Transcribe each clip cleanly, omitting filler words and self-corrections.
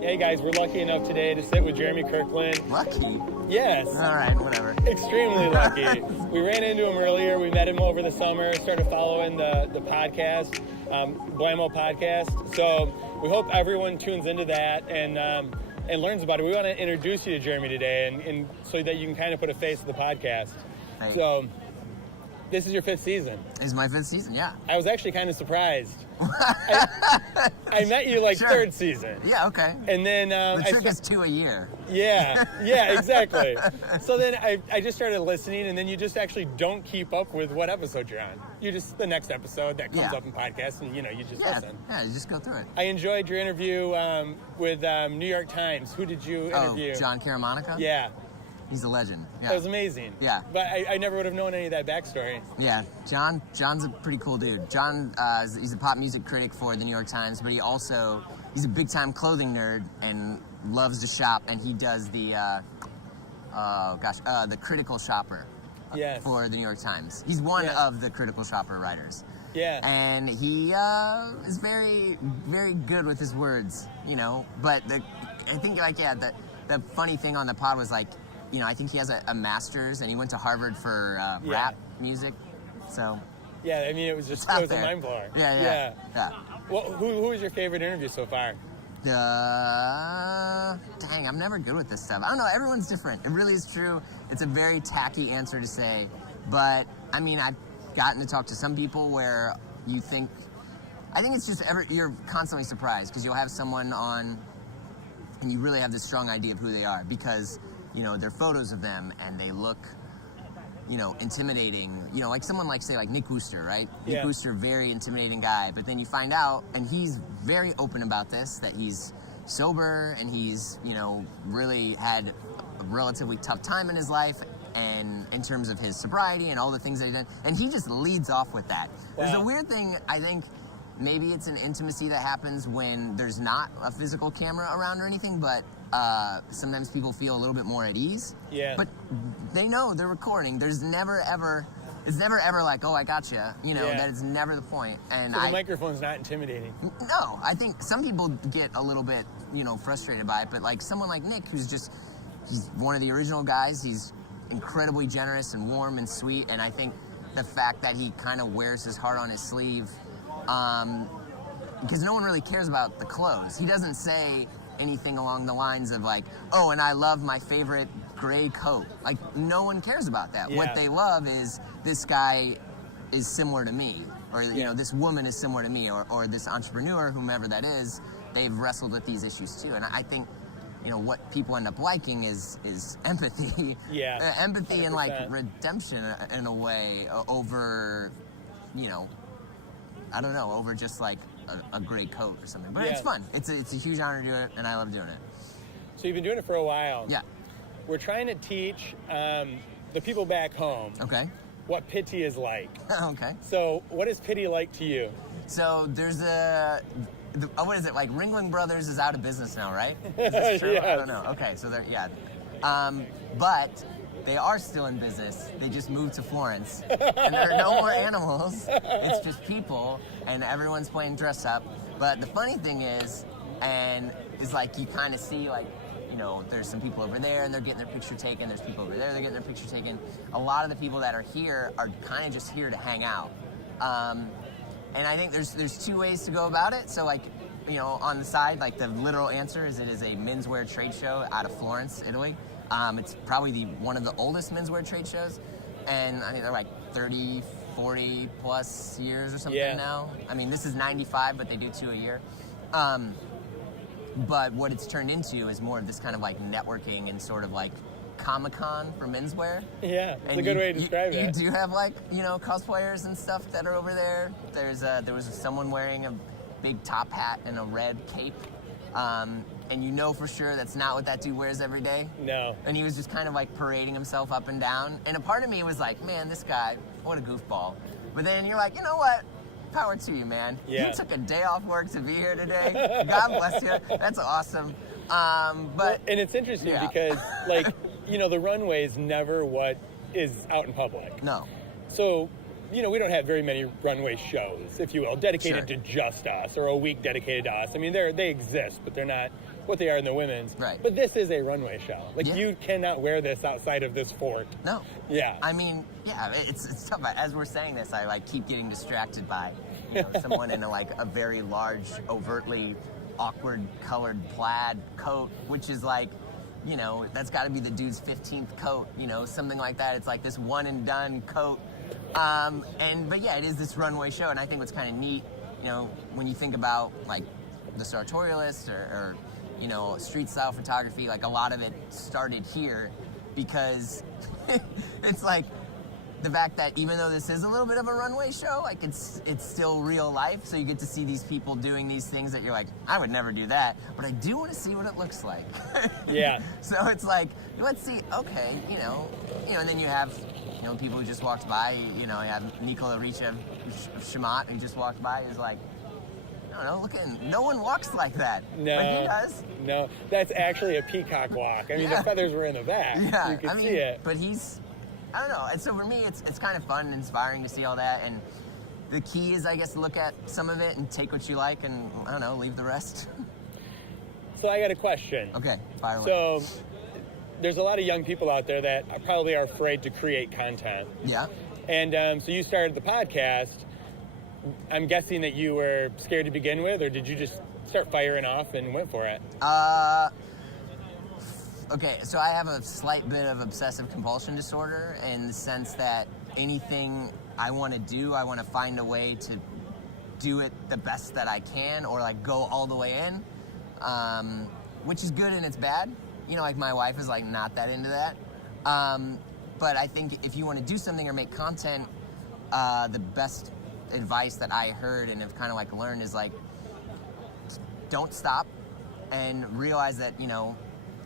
Hey guys, we're lucky enough today to sit with Jeremy Kirkland. Lucky? Yes. All right, whatever. Extremely lucky. We ran into him earlier. We met him over the summer, started following the podcast, Blamo podcast. So we hope everyone tunes into that and learns about it. We want to introduce you to Jeremy today and so that you can kind of put a face to the podcast. Hey. So this is your 5th season. It's my 5th season, yeah. I was actually kind of surprised. I met you like Sure. 3rd season. Yeah, okay. And then It took us 2 a year. Yeah, exactly. So then I just started listening, and then you just actually don't keep up with what episode you're on. You just, the next episode that comes up in podcast, and you just listen. Yeah, you just go through it. I enjoyed your interview with New York Times. Who did you interview? Oh, John Caramonica? Yeah. He's a legend. Yeah. That was amazing. Yeah. But I never would have known any of that backstory. Yeah, John's a pretty cool dude. John, he's a pop music critic for the New York Times, but he's a big-time clothing nerd and loves to shop, and he does the Critical Shopper for the New York Times. He's one of the Critical Shopper writers. Yeah. And he is very, very good with his words, but I think, the funny thing on the pod was, I think he has a master's, and he went to Harvard for rap music, so... Yeah, I mean, it was a mind blower. Yeah. Well, who was your favorite interview so far? Dang, I'm never good with this stuff. I don't know, everyone's different. It really is true. It's a very tacky answer to say, but, I mean, I've gotten to talk to some people where I think it's just you're constantly surprised, because you'll have someone on, and you really have this strong idea of who they are, because, there are photos of them, and they look... intimidating, like someone say Nick Wooster, right? Yeah. Nick Wooster, very intimidating guy, but then you find out, and he's very open about this, that he's sober, and he's, really had a relatively tough time in his life, and in terms of his sobriety and all the things that he did, and he just leads off with that. Wow. There's a weird thing, I think, maybe it's an intimacy that happens when there's not a physical camera around or anything, but sometimes people feel a little bit more at ease. Yeah. But they know they're recording. It's never ever like, oh, I gotcha. That is never the point. And So the microphone's not intimidating. No, I think some people get a little bit, frustrated by it, but someone like Nick, he's one of the original guys, he's incredibly generous and warm and sweet, and I think the fact that he kind of wears his heart on his sleeve, because no one really cares about the clothes. He doesn't say anything along the lines of oh, and I love my favorite gray coat. No one cares about that. Yeah. What they love is this guy is similar to me, or this woman is similar to me, or this entrepreneur, whomever that is, they've wrestled with these issues too. And I think what people end up liking is empathy. Yeah. Empathy 100%. and redemption in a way over, I don't know, over just a gray coat or something. But it's fun. It's a huge honor to do it, and I love doing it. So you've been doing it for a while. Yeah. We're trying to teach the people back home what PITTI is like. Okay. So what is PITTI like to you? So there's what is it, Ringling Brothers is out of business now, right? Is this true? Yes. I don't know. Okay, so but they are still in business. They just moved to Florence, and there are no more animals. It's just people, and everyone's playing dress up. But the funny thing is you kind of see there's some people over there, and they're getting their picture taken. There's people over there, they're getting their picture taken. A lot of the people that are here are kind of just here to hang out. And I think there's 2 ways to go about it. So on the side, the literal answer is it is a menswear trade show out of Florence, Italy. It's probably one of the oldest menswear trade shows, and I think they're 30, 40 plus years or something now. I mean, this is 95, but they do 2 a year. But what it's turned into is more of this kind of networking and sort of Comic-Con for menswear. Yeah, it's a good way to describe it. You do have cosplayers and stuff that are over there. There was someone wearing a big top hat and a red cape. And for sure that's not what that dude wears every day. No. And he was just kind of parading himself up and down. And a part of me was man, this guy, what a goofball. But then you're you know what? Power to you, man. Yeah. You took a day off work to be here today. God bless you. That's awesome. And it's interesting because the runway is never what is out in public. No. So we don't have very many runway shows, if you will, dedicated Sure. to just us, or a week dedicated to us. I mean, they exist, but they're not what they are in the women's. Right. But this is a runway show. Like, Yeah. you cannot wear this outside of this fort. No. Yeah. I mean, yeah, it's tough. As we're saying this, I like keep getting distracted by someone in a very large, overtly awkward colored plaid coat, which is like, that's got to be the dude's 15th coat, something like that. It's like this one and done coat. But yeah, it is this runway show, and I think what's kind of neat, when you think about like the sartorialist or street style photography, like a lot of it started here because it's like the fact that even though this is a little bit of a runway show, like it's still real life. So you get to see these people doing these things that you're like, I would never do that, but I do want to see what it looks like. Yeah. So it's like, let's see, okay, and then you have, people who just walked by, you have Nikola Richa Shamat who just walked by, who's like, I don't know, no one walks like that. No. But he does. No, that's actually a peacock walk. I mean, the feathers were in the back. Yeah, You could see it. But I don't know. And so for me, it's kind of fun and inspiring to see all that. And the key is, I guess, look at some of it and take what you like and, I don't know, leave the rest. So I got a question. Okay, fire away. So there's a lot of young people out there that probably are afraid to create content. Yeah. And so you started the podcast. I'm guessing that you were scared to begin with, or did you just start firing off and went for it? Okay, so I have a slight bit of obsessive compulsion disorder in the sense that anything I want to do, I want to find a way to do it the best that I can, or like go all the way in, which is good and it's bad. Like my wife is like not that into that. But I think if you want to do something or make content, the best advice that I heard and have kind of like learned is like, don't stop and realize that,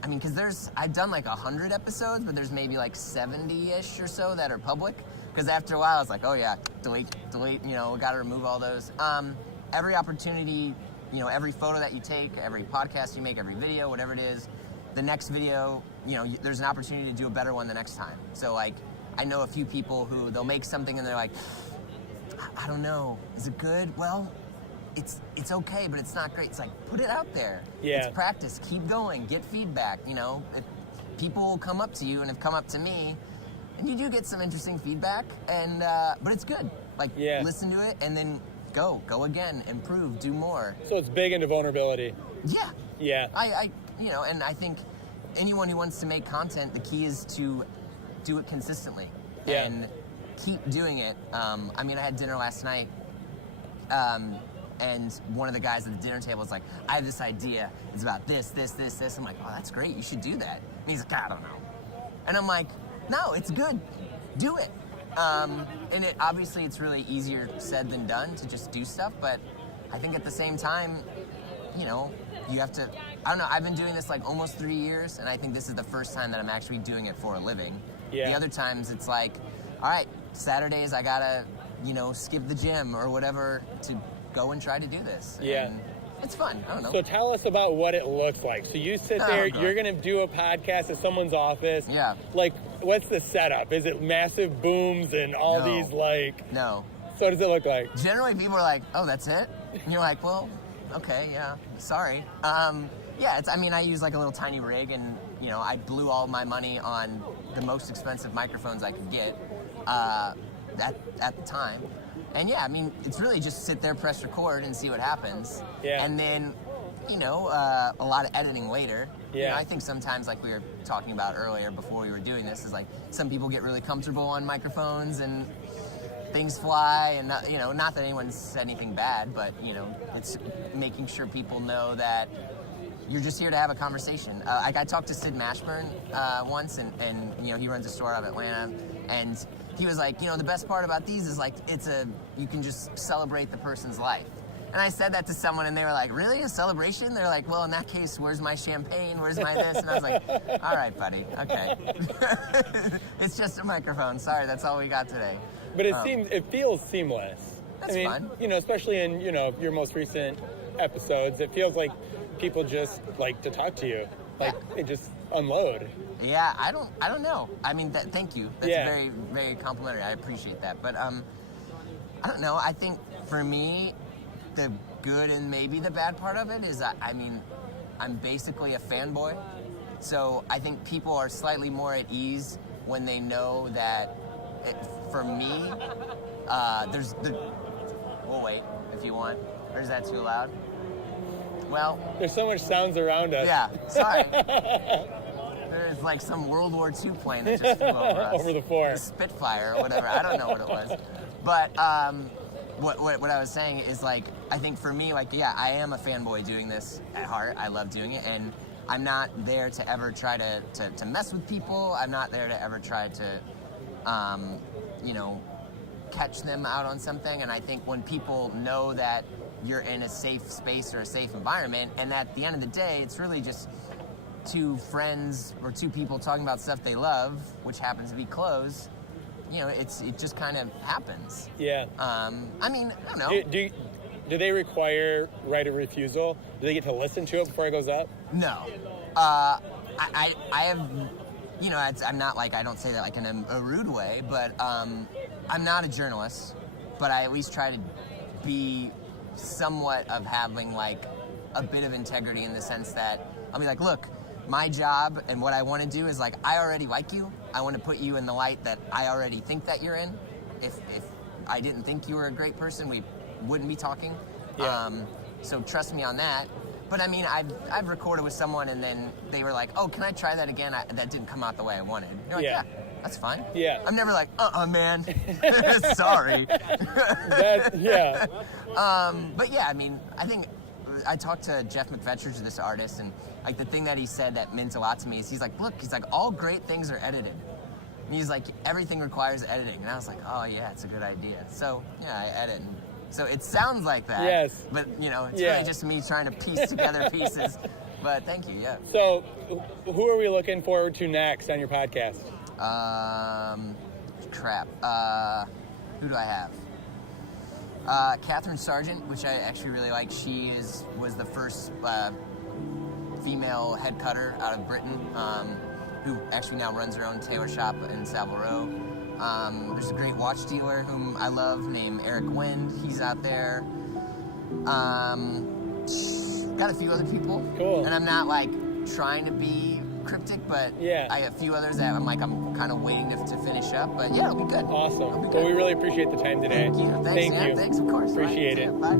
because I've done like 100 episodes, but there's maybe like 70-ish or so that are public. Because after a while, it's like, oh yeah, delete, got to remove all those. Every opportunity, every photo that you take, every podcast you make, every video, whatever it is, the next video, there's an opportunity to do a better one the next time. So like, I know a few people who they'll make something and they're like, I don't know, is it good? Well, it's okay, but it's not great. It's like, put it out there. Yeah. It's practice. Keep going. Get feedback. If people will come up to you and have come up to me, and you do get some interesting feedback, and but it's good. Like, listen to it and then go again, improve, do more. So it's big into vulnerability. Yeah. Yeah. And I think anyone who wants to make content, the key is to do it consistently. Yeah. And keep doing it. I had dinner last night, and one of the guys at the dinner table was like, I have this idea. It's about this. I'm like, oh, that's great. You should do that. And he's like, I don't know. And I'm like, no, it's good. Do it. And obviously it's really easier said than done to just do stuff, but I think at the same time, you have to, I don't know, I've been doing this like almost 3 years, and I think this is the first time that I'm actually doing it for a living. Yeah. The other times it's like, all right, Saturdays I gotta, skip the gym or whatever to go and try to do this. Yeah. And it's fun. I don't know. So tell us about what it looks like. So you sit there, God. you're going to do a podcast at someone's office. Yeah. Like, what's the setup? Is it massive booms and all No. these, like... No. So what does it look like? Generally people are like, oh, that's it? And you're like, well, okay, yeah, sorry. Yeah, I use like a little tiny rig, and, I blew all my money on the most expensive microphones I could get at the time. And yeah, it's really just sit there, press record, and see what happens. Yeah. And then, a lot of editing later. Yeah. I think sometimes, like we were talking about earlier before we were doing this, is like some people get really comfortable on microphones and things fly, and not that anyone said anything bad, but it's making sure people know that you're just here to have a conversation. I talked to Sid Mashburn once, and he runs a store out of Atlanta, and he was like, the best part about these is like you can just celebrate the person's life. And I said that to someone, and they were like, really, a celebration? They're like, well, in that case, where's my champagne? Where's my this? And I was like, all right, buddy, okay. It's just a microphone. Sorry, that's all we got today. But it feels seamless. That's fun. Especially in, your most recent episodes, it feels like people just like to talk to you. Like, they just unload. Yeah, I don't know. Thank you. That's Yeah. very, very complimentary. I appreciate that. But I don't know. I think for me, the good and maybe the bad part of it is, I mean, I'm basically a fanboy. So I think people are slightly more at ease when they know that, for me, we'll wait if you want. Or is that too loud? Well, there's so much sounds around us. Yeah, sorry. There's like some World War II plane that just flew over us. Over the floor. A Spitfire or whatever. I don't know what it was. But what I was saying is, like, I think for me, like, yeah, I am a fanboy doing this at heart. I love doing it. And I'm not there to ever try to mess with people. I'm not there to ever try to, catch them out on something. And I think when people know that you're in a safe space or a safe environment, and at the end of the day, it's really just two friends or two people talking about stuff they love, which happens to be clothes, it just kind of happens. Yeah. I mean, I don't know. Do they require right of refusal? Do they get to listen to it before it goes up? No. I have, I'm not like, I don't say that like in a rude way, but I'm not a journalist, but I at least try to be somewhat of having like a bit of integrity in the sense that I'll be like, look, my job and what I want to do is like, I already like you. I want to put you in the light that I already think that you're in. If I didn't think you were a great person, we wouldn't be talking. Yeah. So trust me on that. But I mean, I've recorded with someone and then they were like, oh, can I try that again? That didn't come out the way I wanted. You're like, yeah, that's fine. Yeah. I'm never like, man, sorry. Yeah. But yeah, I mean, I think I talked to Jeff McVettridge, this artist, and like the thing that he said that meant a lot to me is he's like, all great things are edited. And he's like, everything requires editing. And I was like, oh yeah, it's a good idea. So yeah, I edit. So it sounds like that. Yes. But it's really just me trying to piece together pieces. But thank you, yeah. So who are we looking forward to next on your podcast? Who do I have? Catherine Sargent, which I actually really like. She was the first female head cutter out of Britain, who actually now runs her own tailor shop in Savile Row. There's a great watch dealer whom I love named Eric Wind. He's out there. Got a few other people. Cool. And I'm not like trying to be cryptic, but I have a few others that I'm kind of waiting to finish up. But yeah, it'll be good. Awesome. It'll be good. Well, we really appreciate the time today. Thank you. Thanks, Thank you. Thanks, of course. Appreciate Right. it. Bye.